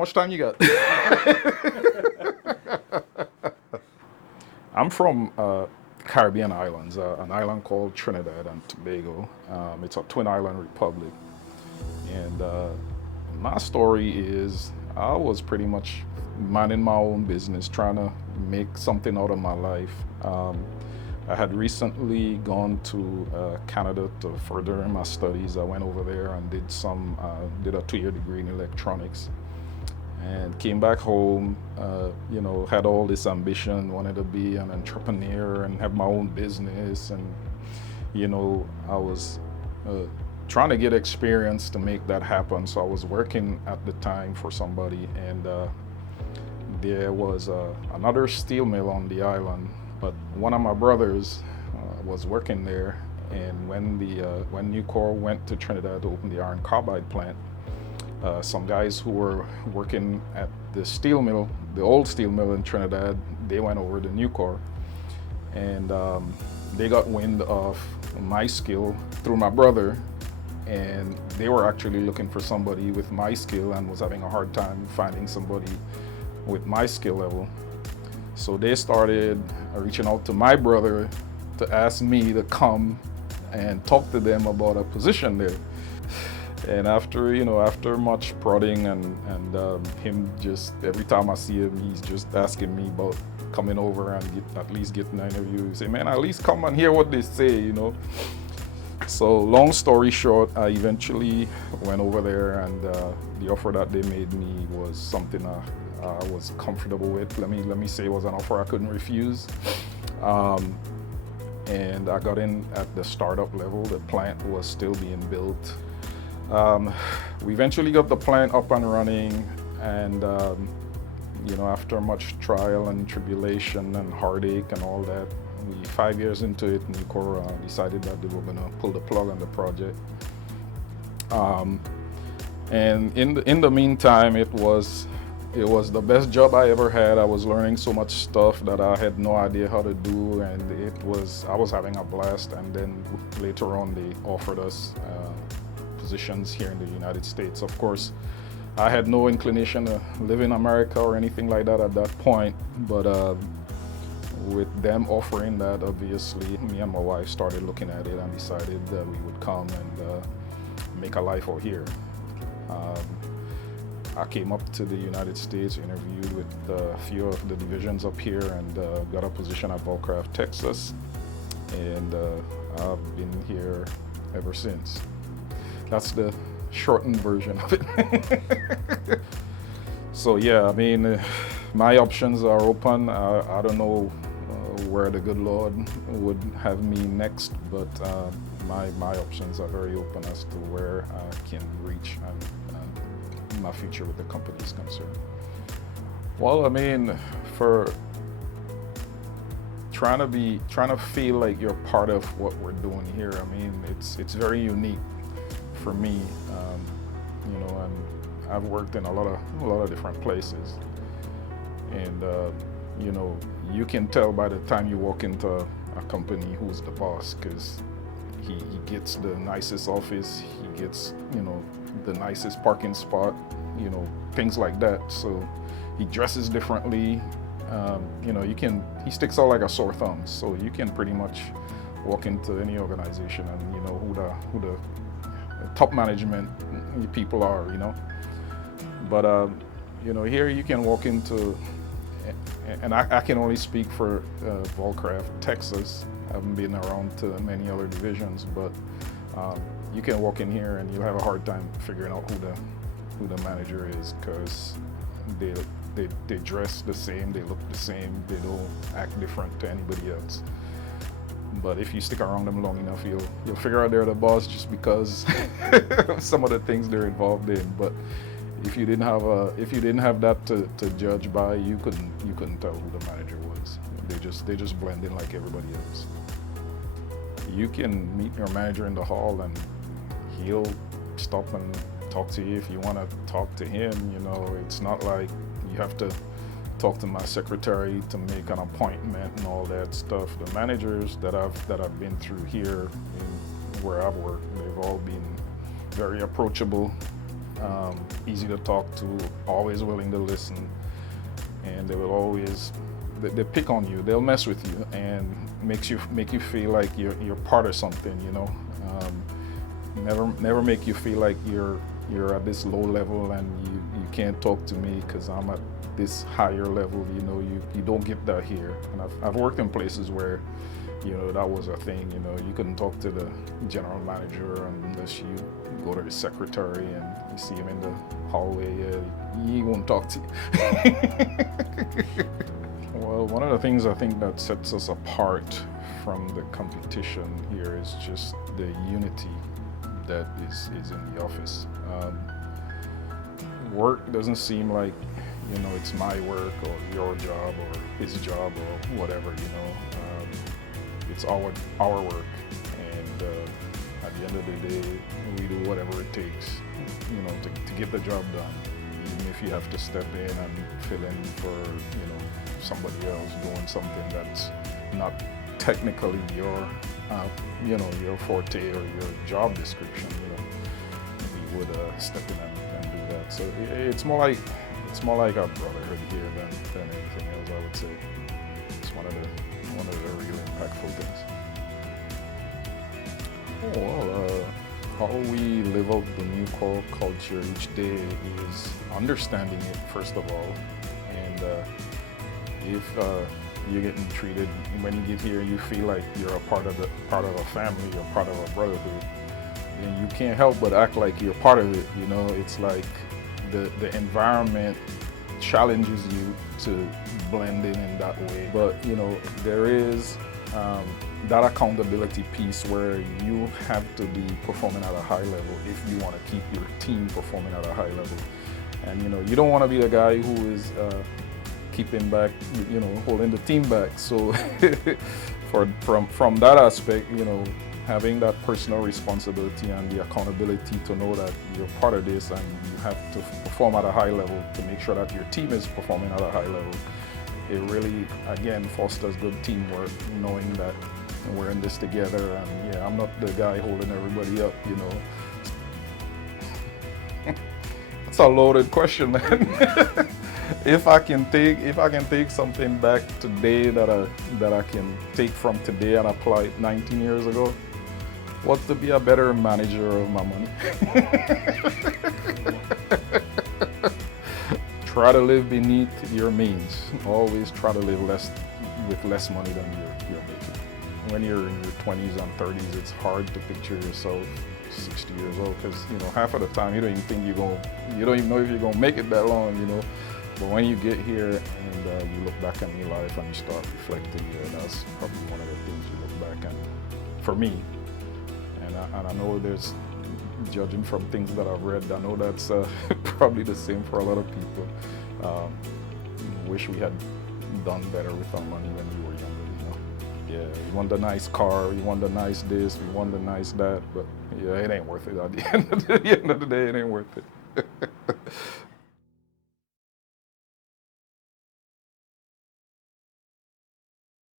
much time you got? I'm from Caribbean islands, an island called Trinidad and Tobago. It's a twin island republic. And my story is I was pretty much minding my own business, trying to make something out of my life. I had recently gone to Canada to further my studies. I went over there and did a 2-year degree in electronics, and came back home. Had all this ambition, wanted to be an entrepreneur and have my own business, and I was trying to get experience to make that happen. So I was working at the time for somebody, and there was another steel mill on the island, but one of my brothers was working there. And when Nucor went to Trinidad to open the iron carbide plant, some guys who were working at the steel mill, the old steel mill in Trinidad, they went over to Nucor, and they got wind of my skill through my brother, and they were actually looking for somebody with my skill and was having a hard time finding somebody with my skill level. So they started reaching out to my brother to ask me to come and talk to them about a position there. And after much prodding and him just, every time I see him, he's just asking me about coming over and at least getting an interview. He say, man, at least come and hear what they say. So long story short, I eventually went over there, and the offer that they made me was something I was comfortable with. Let me say it was an offer I couldn't refuse. And I got in at the startup level. The plant was still being built. We eventually got the plant up and running, and after much trial and tribulation and heartache and all that, 5 years into it, Nucor decided that they were going to pull the plug on the project. And in the meantime, it was the best job I ever had. I was learning so much stuff that I had no idea how to do, and I was having a blast. And then later on, they offered us positions here in the United States. Of course, I had no inclination to live in America or anything like that at that point, but with them offering that, obviously, me and my wife started looking at it and decided that we would come and make a life out here. I came up to the United States, interviewed with a few of the divisions up here, and got a position at Volcraft, Texas, and I've been here ever since. That's the shortened version of it. So yeah, I mean, my options are open. I don't know where the good Lord would have me next, but my options are very open as to where I can reach and my future with the company is concerned. Well, I mean, for trying to feel like you're part of what we're doing here, I mean, it's very unique for me. And I've worked in a lot of different places, and you can tell by the time you walk into a company who's the boss, because he gets the nicest office, he gets the nicest parking spot, things like that. So he dresses differently. He sticks out like a sore thumb. So you can pretty much walk into any organization and who the top management people are. But here you can walk into, and I can only speak for Volcraft, Texas. I haven't been around to many other divisions, but you can walk in here and you'll have a hard time figuring out who the manager is, because they dress the same, they look the same, they don't act different to anybody else. But if you stick around them long enough, you'll figure out they're the boss just because of some of the things they're involved in. But if you didn't have that to judge by, you couldn't tell who the manager was. They just blend in like everybody else. You can meet your manager in the hall and he'll stop and talk to you if you want to talk to him. It's not like you have to talk to my secretary to make an appointment and all that stuff. The managers that I've been through here and where I've worked, they've all been very approachable, easy to talk to, always willing to listen, and they will always they pick on you. They'll mess with you and make you feel like you're part of something. Never make you feel like you're at this low level and you can't talk to me because I'm at this higher level. You don't get that here. And I've worked in places where that was a thing. You couldn't talk to the general manager unless you go to the secretary and you see him in the hallway. He won't talk to you. Well, one of the things I think that sets us apart from the competition here is just the unity that is in the office. Work doesn't seem like it's my work or your job or his job or whatever. It's our work, and at the end of the day, we do whatever it takes, to get the job done. Even if you have to step in and fill in for somebody else doing something that's not technically your forte or your job description, we would step in and do that. So it's more like a brotherhood here than anything else, I would say. It's one of the really impactful things. Well, how we live out the new core culture each day is understanding it first of all, and if you're getting treated when you get here, you feel like you're a part of a family, you're part of a brotherhood, and you can't help but act like you're part of it. It's like the environment challenges you to blend in that way. But there is that accountability piece where you have to be performing at a high level if you want to keep your team performing at a high level. And you don't want to be the guy who is keeping back, holding the team back. So from that aspect, having that personal responsibility and the accountability to know that you're part of this and you have to perform at a high level to make sure that your team is performing at a high level. It really, again, fosters good teamwork, knowing that we're in this together, and I'm not the guy holding everybody up, That's a loaded question, man. If I can take something back today that I can take from today and apply it 19 years ago, what to be a better manager of my money? Try to live beneath your means. Always try to live with less money than you're making. When you're in your 20s and 30s, it's hard to picture yourself 60 years old because half of the time you don't even know if you're gonna make it that long. But when you get here and you look back on your life and you start reflecting, that's probably one of the things you look back on. For me, and I know there's, judging from things that I've read, I know that's probably the same for a lot of people. Wish we had done better with our money when we were younger. Yeah, we want the nice car, we want the nice this, we want the nice that, but it ain't worth it at the end of the day. It ain't worth it.